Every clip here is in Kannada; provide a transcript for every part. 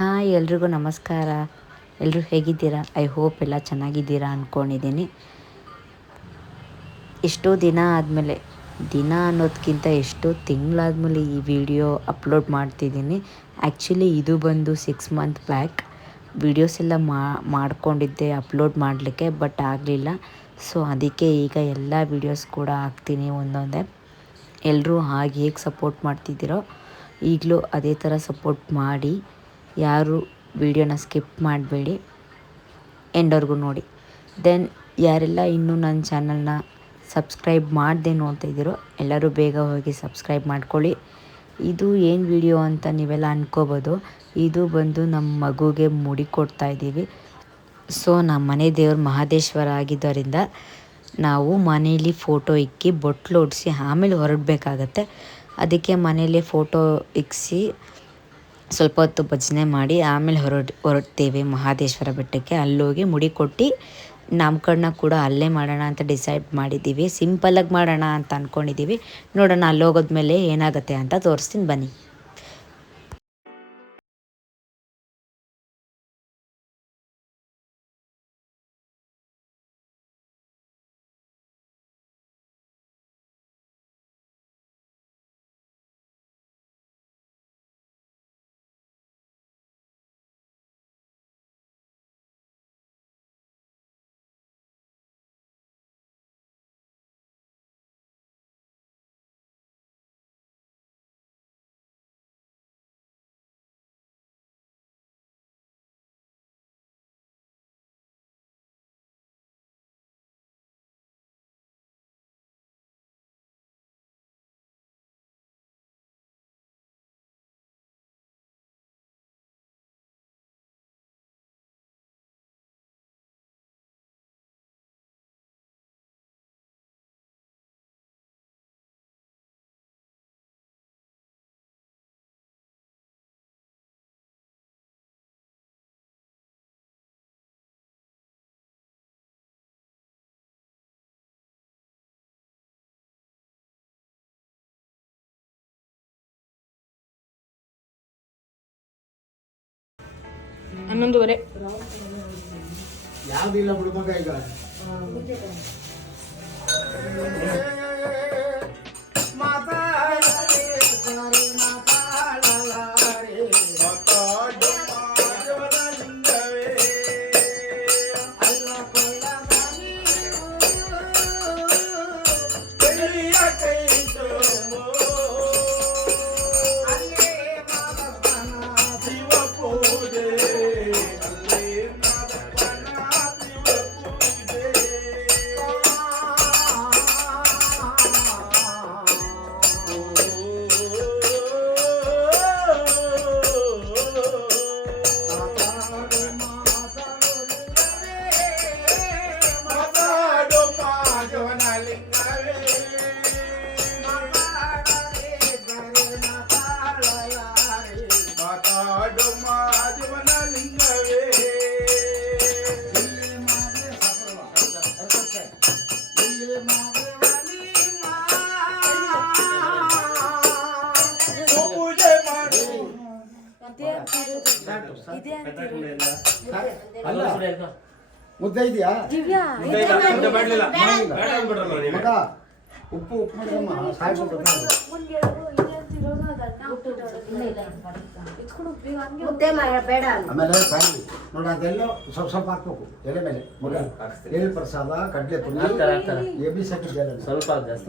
ಹಾಯ್ ಎಲ್ರಿಗೂ ನಮಸ್ಕಾರ. ಎಲ್ಲರೂ ಹೇಗಿದ್ದೀರಾ? ಐ ಹೋಪ್ ಎಲ್ಲ ಚೆನ್ನಾಗಿದ್ದೀರಾ ಅಂದ್ಕೊಂಡಿದ್ದೀನಿ ಎಷ್ಟೋ ದಿನ ಆದಮೇಲೆ, ದಿನ ಅನ್ನೋದಕ್ಕಿಂತ ಎಷ್ಟೋ ತಿಂಗಳಾದಮೇಲೆ ಈ ವಿಡಿಯೋ ಅಪ್ಲೋಡ್ ಮಾಡ್ತಿದ್ದೀನಿ. ಆ್ಯಕ್ಚುಲಿ ಇದು ಬಂದು ಸಿಕ್ಸ್ ಮಂತ್ ಬ್ಯಾಕ್ ವಿಡಿಯೋಸ್ ಎಲ್ಲ ಮಾಡ್ಕೊಂಡಿದ್ದೆ ಅಪ್ಲೋಡ್ ಮಾಡಲಿಕ್ಕೆ, ಬಟ್ ಆಗಲಿಲ್ಲ. ಸೊ, ಅದಕ್ಕೆ ಈಗ ಎಲ್ಲ ವಿಡಿಯೋಸ್ ಕೂಡ ಹಾಕ್ತೀನಿ ಒಂದೊಂದೇ. ಎಲ್ಲರೂ ಹಾಗೆ ಹೇಗೆ ಸಪೋರ್ಟ್ ಮಾಡ್ತಿದ್ದೀರೋ, ಈಗಲೂ ಅದೇ ಥರ ಸಪೋರ್ಟ್ ಮಾಡಿ ಯಾರು ವಿಡಿಯೋನ ಸ್ಕಿಪ್ ಮಾಡಬೇಡಿ. ಎಂಡವರೆಗೂ ನೋಡಿ. ದೆನ್ ಯಾರೆಲ್ಲ ಇನ್ನೂ ನನ್ನ ಚಾನಲ್ನ ಸಬ್ಸ್ಕ್ರೈಬ್ ಮಾಡದೆ ನೋಡ್ತಾ ಇದ್ದೀರೋ, ಎಲ್ಲರೂ ಬೇಗ ಹೋಗಿ ಸಬ್ಸ್ಕ್ರೈಬ್ ಮಾಡ್ಕೊಳ್ಳಿ. ಇದು ಏನು ವಿಡಿಯೋ ಅಂತ ನೀವೆಲ್ಲ ಅಂದ್ಕೋಬೋದು ಇದು ಬಂದು ನಮ್ಮ ಮಗುಗೆ ಮುಡಿ ಕೊಡ್ತಾ ಇದ್ದೀವಿ. ಸೊ, ನಮ್ಮ ಮನೆ ದೇವರು ಮಹದೇಶ್ವರ ಆಗಿದ್ದರಿಂದ ನಾವು ಮನೇಲಿ ಫೋಟೋ ಇಕ್ಕಿ, ಬೊಟ್ಲು ಒಡಿಸಿ ಆಮೇಲೆ ಹೊರಡಬೇಕಾಗತ್ತೆ. ಅದಕ್ಕೆ ಮನೇಲಿ ಫೋಟೋ ಇಕ್ಕಿಸಿ ಸ್ವಲ್ಪ ಹೊತ್ತು ಭಜನೆ ಮಾಡಿ ಆಮೇಲೆ ಹೊರಡ್ ಹೊರಡ್ತೀವಿ ಮಹದೇಶ್ವರ ಬೆಟ್ಟಕ್ಕೆ. ಅಲ್ಲೋಗಿ ಮುಡಿ ಕೊಟ್ಟು ನಾಮಕರಣ ಕೂಡ ಅಲ್ಲೇ ಮಾಡೋಣ ಅಂತ ಡಿಸೈಡ್ ಮಾಡಿದ್ದೀವಿ. ಸಿಂಪಲ್ಲಾಗಿ ಮಾಡೋಣ ಅಂತ ಅಂದ್ಕೊಂಡಿದ್ದೀವಿ ನೋಡೋಣ ಅಲ್ಲೋಗೋದ್ಮೇಲೆ ಏನಾಗುತ್ತೆ ಅಂತ ತೋರಿಸ್ತೀನಿ ಬನ್ನಿ. ಹನ್ನೊಂದುವರೆ. ಯಾವ್ದಿಲ್ಲ ಇದೆಯಾ? ಮಗ ಉಪ್ಪು ಉಪ್ಪು ಮಾಡಿದಮ್ಮ ಸಾಯ್ಬಿಟ್ಟು ಬೇಡ ಆಮೇಲೆ ಫ್ಯಾಮಿಲಿ ನೋಡಿ ಅದೆಲ್ಲ ಸ್ವಲ್ಪ ಸ್ವಲ್ಪ ಹಾಕ್ಬೇಕು. ಎಲೆ ಮೇಲೆ ಮಗ ಎಲೆ ಪ್ರಸಾದ ಕಡ್ಲೆ ಪುಡಿ ಎ ಬಿ ಸೆಟ್ ಸ್ವಲ್ಪ ಜಾಸ್ತಿ.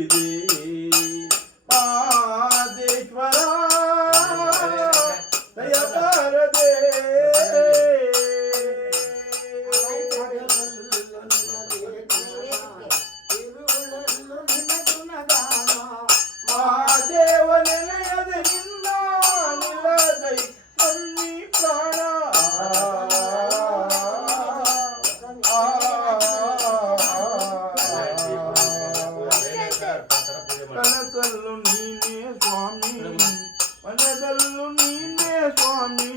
রে దొరదల్లు నీనే స్వామి.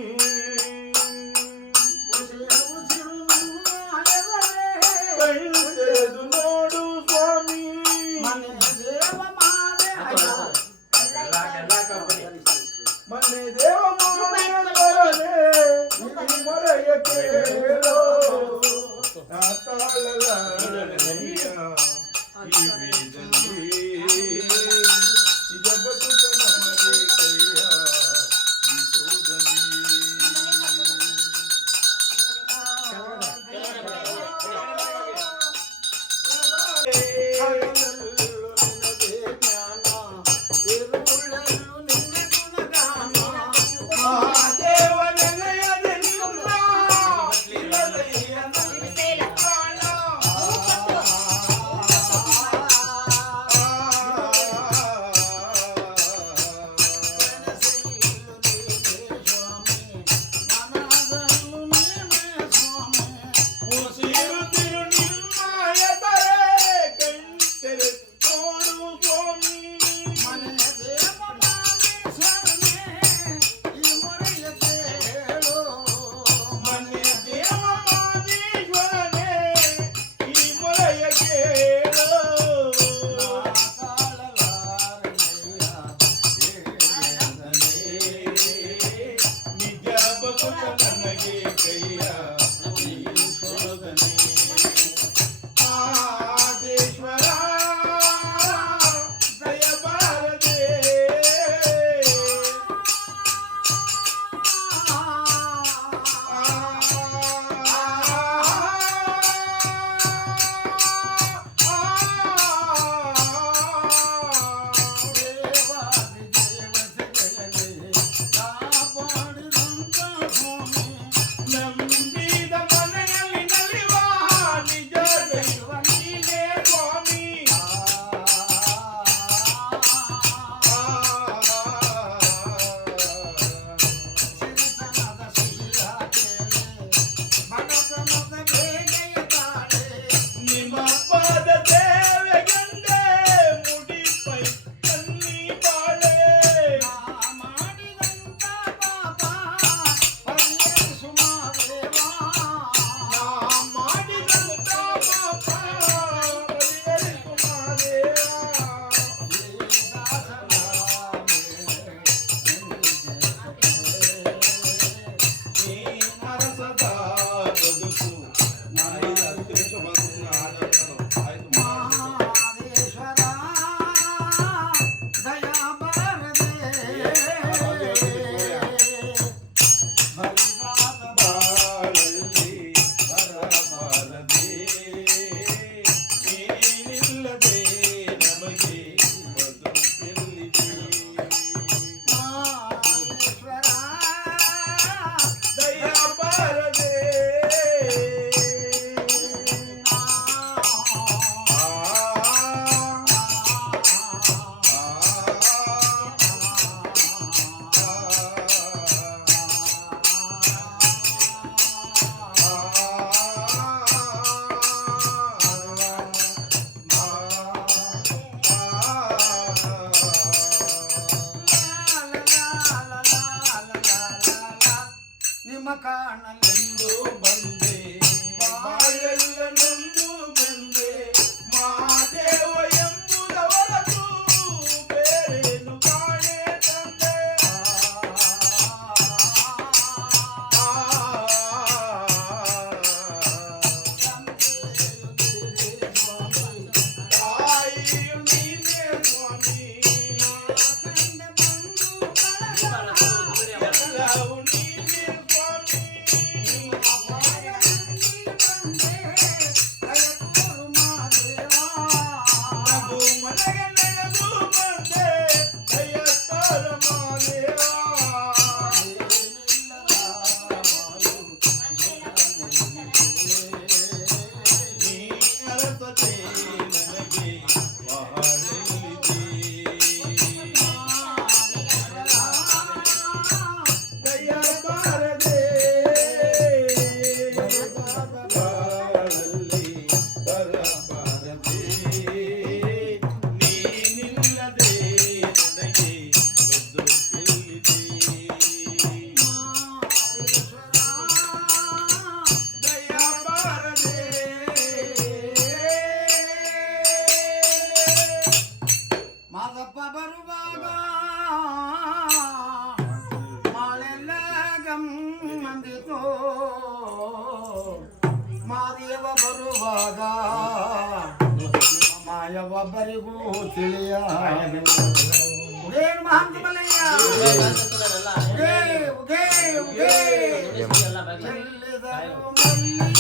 ಮಲ್ಲಿ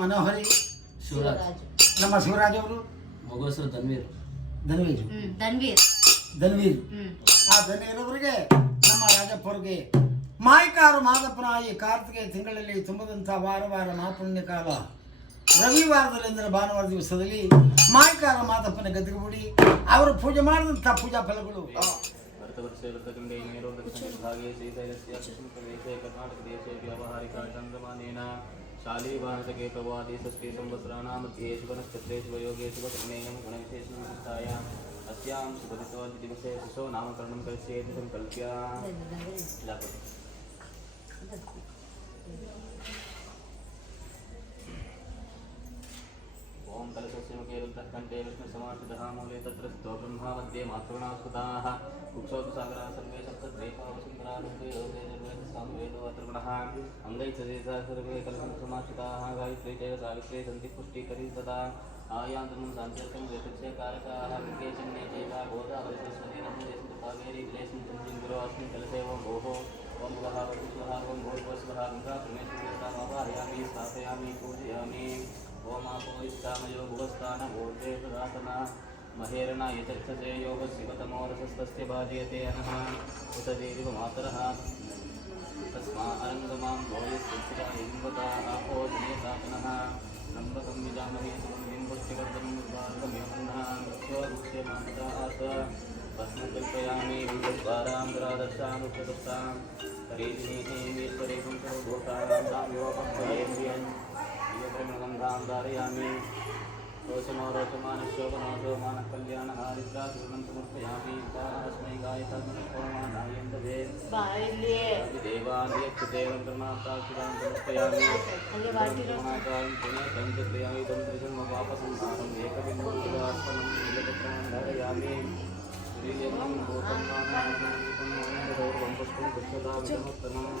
ಮನೋಹರಿ ಶಿವರಾಜ್. ನಮ್ಮ ಶಿವರಾಜ್ ಅವರು? ಮೊಗಸರು ಧನ್ವೀರ್. ಧನ್ವೀರ್. ಧನ್ವೀರ್. ಧನ್ವೀರ್. ಆ ಧನ್ವೀರ್ ಅವರಿಗೆ ನಮ್ಮ ರಾಜಪ್ಪರಿಗೆ ಮಾಯಕಾರ ಮಾದಪ್ಪನ ಈ ಕಾರ್ತಿಕ ತಿಂಗಳಲ್ಲಿ ತುಂಬದಂಥ ವಾರ ವಾರ ಮಾಪುಣ್ಯ ಕಾಲ. ರವಿವಾರದಲ್ಲಿಂದರೆ ಭಾನುವಾರ ದಿವಸದಲ್ಲಿ ಮಾಯಕಾರ ಮಾದಪ್ಪನ ಗದ್ದುಗುಡಿ ಅವರು ಪೂಜೆ ಮಾಡಿದಂಥ ಪೂಜಾ ಫಲಗಳು. ಕರ್ನಾಟಕ ದೇಶ ಚಂದ್ರಮಾನೇನ शालीवाहनसकेतवादेशस्ते संवत्सराणां मध्येषु वनक्षत्रेषु वयोगेषु वक्रमेयं गुणविशेषणयुक्तायाम् अस्यां सुपतित्वादिवसे शिशो नामकरणं करिष्येति सङ्कल्प्या तत्कण्ठे विष्णुसमाश्रितहामूले तत्र स्तो ब्रह्मामध्ये मातृगुणास्कृताः कुक्षोपि सागराः सर्वे शब्दद्वैपावसुन्दरारूपे लोके स्वामि वेणुवत्रगुणः अङ्गैः सर्वे कलसमाश्रिताः गायत्री चैव सावित्रे सन्ति पुष्टिकरी तदा आयान्तमं सान्त्यर्थं व्यतिक्षयकारकाः विकेशन्ये चैव बोधावरिसस्वतीनम् कावेरी क्लेशं चन्द्रो अस्मिन् कलशेवं भोः ओं वः वसुस्वः ओं भूर्वस्वः गङ्गा प्रमेश्वरमावाहयामि स्थापयामि पूजयामि होमापोविष्टामयोगुवस्तानभूतेतदातना महेरणा यचक्षसे योगस्य कतमोरसस्तस्य भाजयते अनः उत देरिव मातरः तस्मा अरङ्गमां भोजस्थिरा हिम्बता आपो विजामहे सुखं हिम्बुष्टिवर्धनं निर्वार्गमेवन्नः भस्मकल्पयामि विद्वारान्तरादर्शानुप्रदत्तां तरीजिनीहेन्द्रेश्वरेकं सर्वभूतानां योगं फलेन्द्रियं गंधां धारयामि। रोचनो रोचमानशोभनोशोमानकल्याणहारिद्रासुरन्तमर्पयामि तास्मै गायतात्मनोमानायं ददे देवादियक्षदेवं कर्माप्ताक्षिदान्तमर्पयामि गुणाकारं पुण्यकं चित्रयामि तं त्रिजन्मपापसंहारम् एकबिन्दुदार्पणं नीलचक्रं धारयामि। श्रीलिङ्गं भूतं नाम पुष्पं पुष्पदाभिमुत्तमम्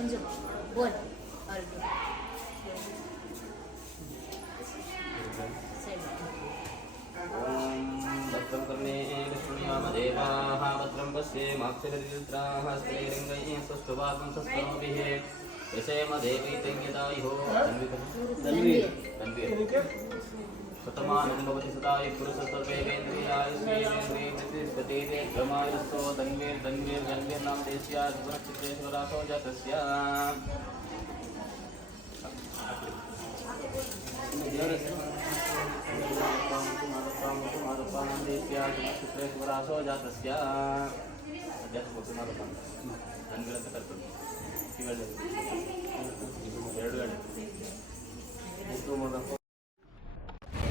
સમજો બોલ અર્ધો भद्रं कर्णे विष्णुयामदेवाः भद्रं पश्ये सदाय पुरुषस्तर्वेन्द्रियायुष्येन्द्रियप्रतिष्ठते दीर्घमायुस्तो तन्वीर् तन्वीर् गन्वीर्नाम देश्यात् गुणचित्रेश्वरासो जातस्य ಚಿತ್ರೇಶ್ವರಾಸೋ ಜಾತಸ್ಯ ಜಾತಸ್ಯ ನನ್ಗಳಂತ ಕರ್ಕೊಂಡು ಇವೆರಡು ಎರಡು ಗಂಟೆ